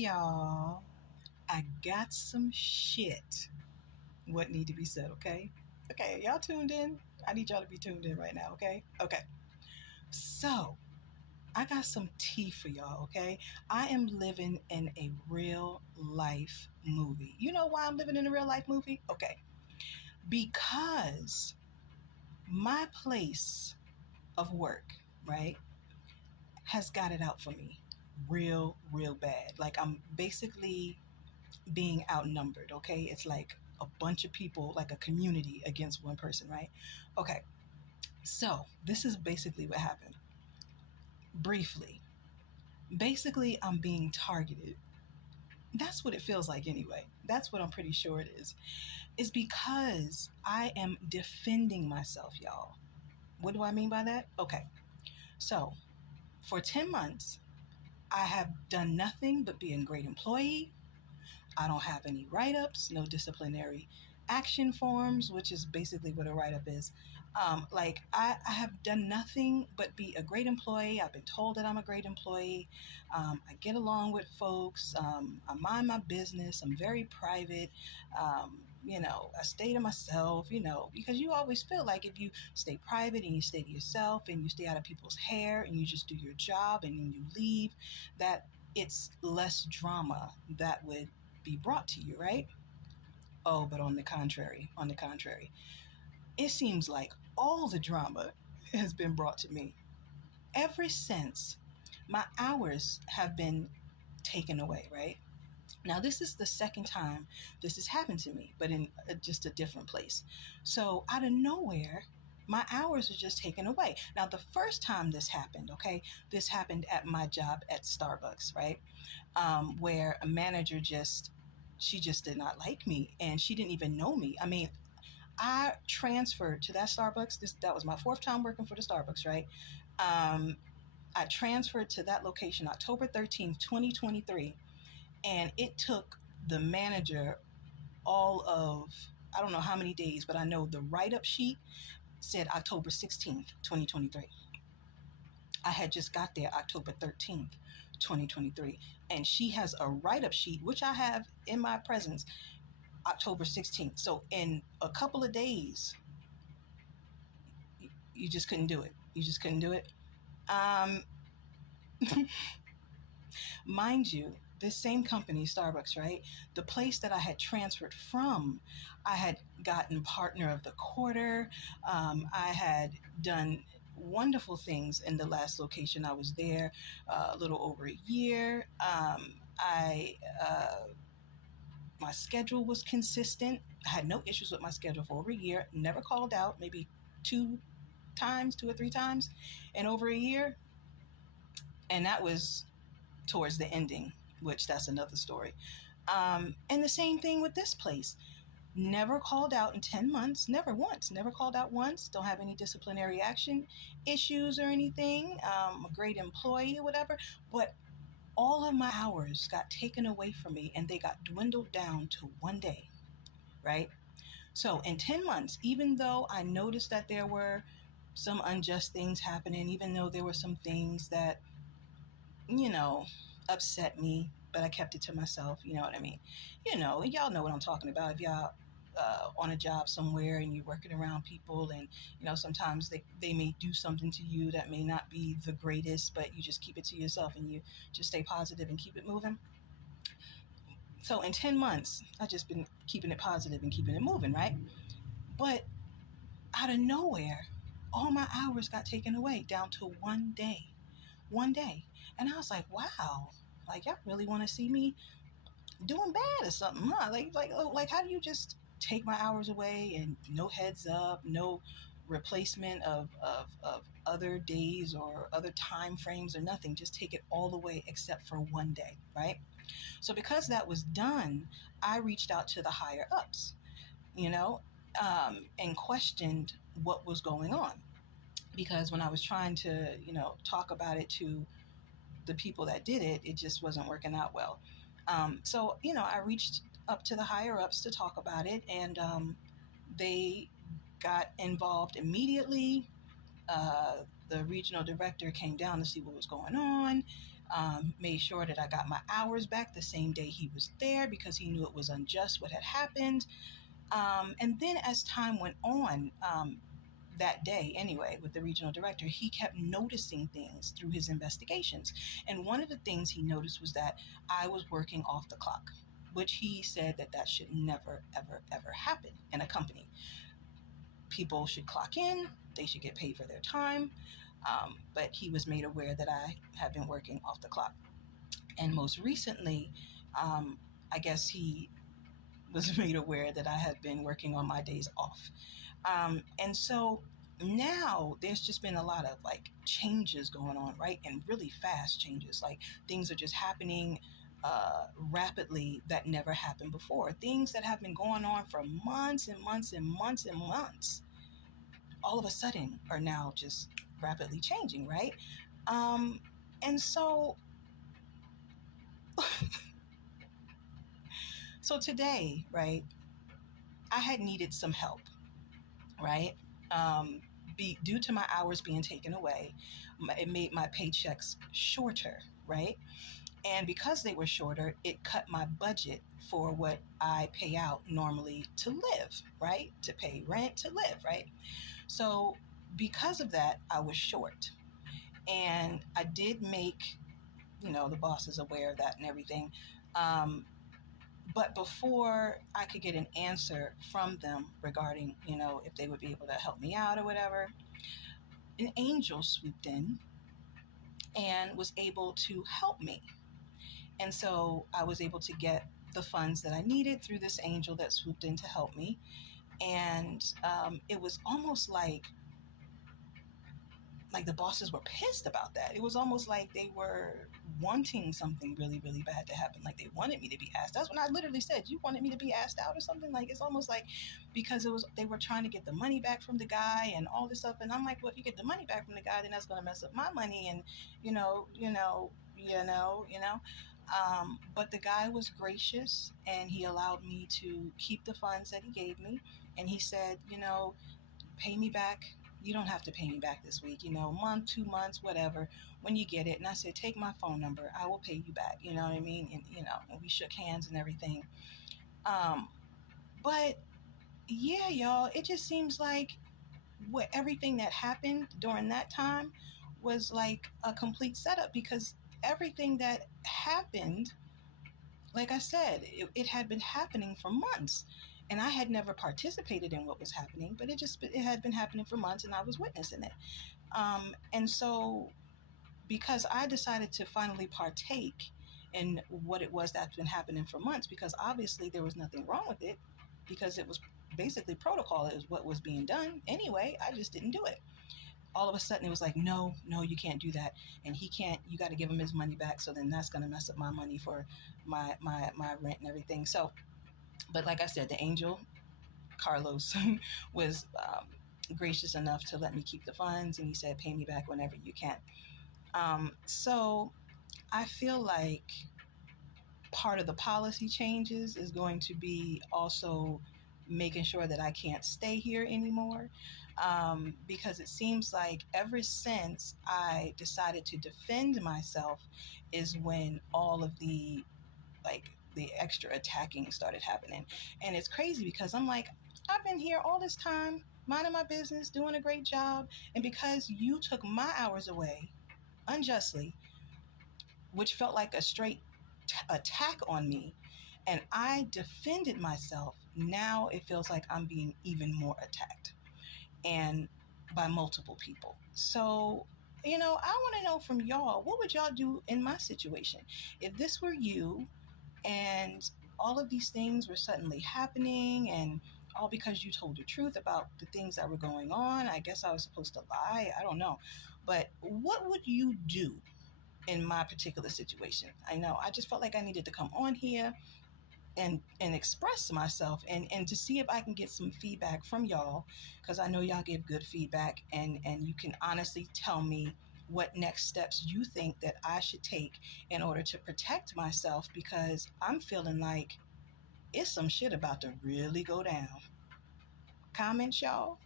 Y'all, I got some shit what need to be said, okay? Okay, y'all tuned in? I need y'all to be tuned in right now, okay? Okay. So, I got some tea for y'all, okay? I am living in a real life movie. You know why I'm living in a real life movie? Okay. Because my place of work, right, has got it out for me real bad. Like, I'm basically being outnumbered, okay? It's like a bunch of people, like a community against one person, right? Okay, so this is basically what happened. Briefly, basically, I'm being targeted. That's what it feels like anyway. That's what I'm pretty sure it is. It's because I am defending myself, y'all. What do I mean by that? Okay, so for 10 months, I have done nothing but be a great employee. I don't have any write-ups, no disciplinary action forms, which is basically what a write-up is. I have done nothing but be a great employee. I've been told that I'm a great employee. I get along with folks. I mind my business. I'm very private. I stay to myself, because you always feel like if you stay private and you stay to yourself and you stay out of people's hair and you just do your job and then you leave, that it's less drama that would be brought to you, right? Oh, but on the contrary, it seems like all the drama has been brought to me. Ever since my hours have been taken away, right? Now, this is the second time this has happened to me, but in just a different place. So out of nowhere, my hours are just taken away. Now, the first time this happened, okay, this happened at my job at Starbucks, right? Where a manager she just did not like me and she didn't even know me. I mean, I transferred to that Starbucks. That was my fourth time working for the Starbucks, right? I transferred to that location October 13th, 2023. And it took the manager all of, I don't know how many days, but I know the write-up sheet said October 16th, 2023. I had just got there October 13th, 2023. And she has a write-up sheet, which I have in my presence, October 16th. So in a couple of days, you just couldn't do it. You just couldn't do it. Mind you, this same company, Starbucks, right? The place that I had transferred from, I had gotten partner of the quarter. I had done wonderful things in the last location I was there, a little over a year. My schedule was consistent. I had no issues with my schedule for over a year. Never called out, maybe two or three times in over a year. And that was towards the ending, which that's another story. And the same thing with this place. Never called out in 10 months, never once, never called out once, don't have any disciplinary action issues or anything, a great employee or whatever, but all of my hours got taken away from me and they got dwindled down to one day, right? So in 10 months, even though I noticed that there were some unjust things happening, even though there were some things that, upset me, but I kept it to myself, you know what I mean? Y'all know what I'm talking about. If y'all on a job somewhere and you're working around people and, sometimes they may do something to you that may not be the greatest, but you just keep it to yourself and you just stay positive and keep it moving. So in 10 months, I've just been keeping it positive and keeping it moving, right? But out of nowhere, all my hours got taken away down to one day. And I was like, wow, like y'all really want to see me doing bad or something, huh? Like how do you just take my hours away and no heads up, no replacement of other days or other time frames or nothing, just take it all away except for one day, right? So because that was done, I reached out to the higher ups, and questioned what was going on. Because when I was trying to, talk about it to the people that did it, it just wasn't working out well. So, I reached up to the higher ups to talk about it, and they got involved immediately. The regional director came down to see what was going on. made sure that I got my hours back the same day he was there because he knew it was unjust what had happened. And then as time went on, that day anyway, with the regional director, he kept noticing things through his investigations. And one of the things he noticed was that I was working off the clock, which he said that that should never, ever, ever happen in a company. People should clock in, they should get paid for their time. But he was made aware that I had been working off the clock. And most recently, I guess he was made aware that I had been working on my days off. And so now there's just been a lot of like changes going on, right? And really fast changes. Like things are just happening rapidly that never happened before. Things that have been going on for months and months and months and months, all of a sudden are now just rapidly changing, right? And so, so today, right, I had needed some help, right? Due to my hours being taken away, it made my paychecks shorter, right? And because they were shorter, it cut my budget for what I pay out normally to live, right? To pay rent, to live, right? So because of that, I was short. And I did make, the bosses aware of that and everything. But before I could get an answer from them regarding, if they would be able to help me out or whatever, an angel swooped in and was able to help me. And so I was able to get the funds that I needed through this angel that swooped in to help me. And it was almost like the bosses were pissed about that. It was almost like they were wanting something really, really bad to happen. Like they wanted me to be asked. That's when I literally said, you wanted me to be asked out or something? Like, it's almost like, because they were trying to get the money back from the guy and all this stuff. And I'm like, well, if you get the money back from the guy, then that's going to mess up my money. And, but the guy was gracious and he allowed me to keep the funds that he gave me. And he said, pay me back. You don't have to pay me back this week, month, 2 months, whatever, when you get it. And I said, take my phone number. I will pay you back. You know what I mean? And, and we shook hands and everything. But yeah, y'all, it just seems like everything that happened during that time was like a complete setup, because everything that happened, like I said, it had been happening for months. And I had never participated in what was happening, but it had been happening for months and I was witnessing it. And so because I decided to finally partake in what it was that's been happening for months, because obviously there was nothing wrong with it, because it was basically protocol. It was what was being done anyway. I just didn't do it. All of a sudden it was like, no, you can't do that. And you got to give him his money back. So then that's going to mess up my money for my rent and everything. So, but like I said, the angel, Carlos, was gracious enough to let me keep the funds. And he said, pay me back whenever you can. So I feel like part of the policy changes is going to be also making sure that I can't stay here anymore. Because it seems like ever since I decided to defend myself is when all of the extra attacking started happening. And it's crazy because I'm like, I've been here all this time, minding my business, doing a great job. And because you took my hours away unjustly, which felt like a straight attack on me, and I defended myself, now it feels like I'm being even more attacked, and by multiple people. So, I want to know from y'all, what would y'all do in my situation? If this were you, and all of these things were suddenly happening, and all because you told the truth about the things that were going on. I guess I was supposed to lie. I don't know. But what would you do in my particular situation? I know I just felt like I needed to come on here and express myself and to see if I can get some feedback from y'all, because I know y'all give good feedback, and you can honestly tell me what next steps you think that I should take in order to protect myself, because I'm feeling like it's some shit about to really go down. Comments, y'all?